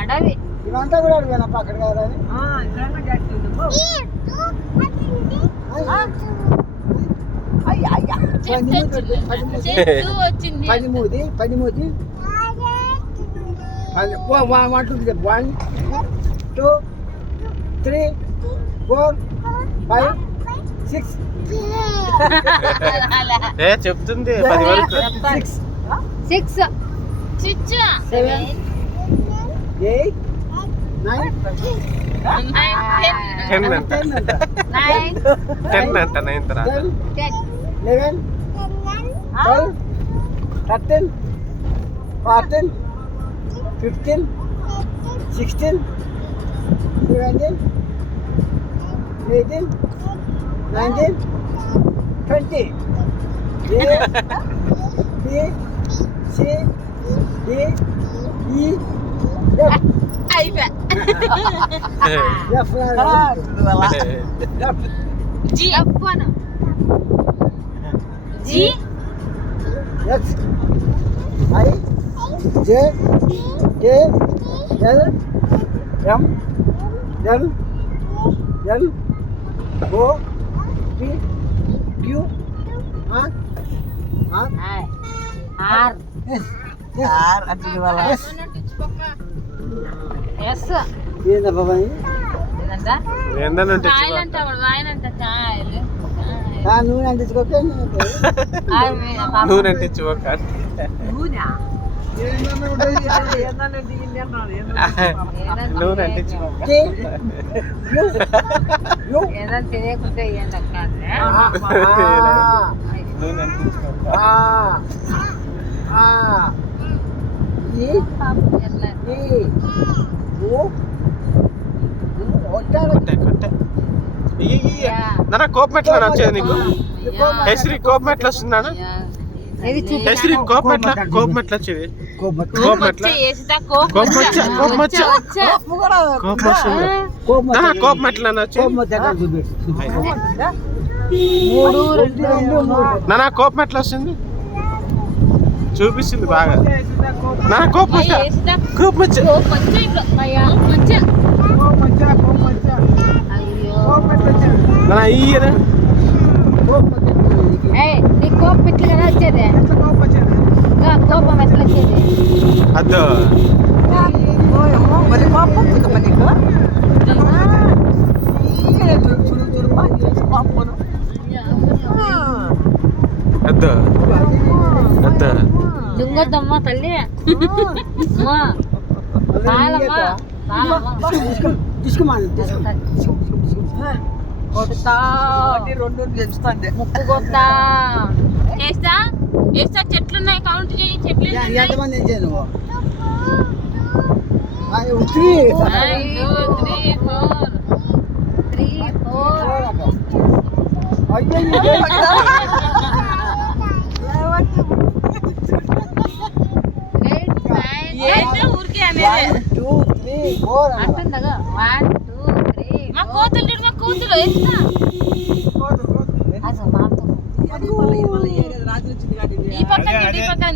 అడవి ఇవంతా కూడా అడిగాను అక్కడ కాదా పదిమూది 1 2 3 4 5 6 చెప్తుంది 10 వరకు 6 7 8 9 10 అంట 10 అంట 9 తర్వాత 11 12 13 14 15 16 17 18 19 20 A B C D E F F G F1 G X I J K L M N L O P Q R R R R S S ఏందా బాబాయ్ ఏందనంటే నూనె అంటించుకోకే నూనె అంటించుకోక నూనె అంటించుకోక తెలియకుంటే నూనె అంటించుకోక నాన్న కోపం ఎట్లా వచ్చేది నీకు హెస్రీ కోపం ఎట్లా వస్తుంది నాన్న హెస్రీ కోపం ఎట్లా వచ్చేది కోపం ఎట్లా కోపం ఎట్లా వచ్చేది నాన్న కోపం ఎట్లా వస్తుంది చూపిస్తుంది బాగా నాన్న కోపం నా ఇయ్యరా నీకు కోపం ఎట్లా కదా వచ్చేది కోపం ఎట్లా వచ్చేది అద్దు అద్దు అద్దు దుంగొద్దమ్మా తల్లి ముక్కు కొత్త వేస్తా చెట్లున్నాయి కౌంట్ చేయి చెట్లు ఎంతమంది నువ్వు 3 అంటుండగా 1 2 3 మా కూతురు వేస్తా ఈ పక్కన ఈ పక్కన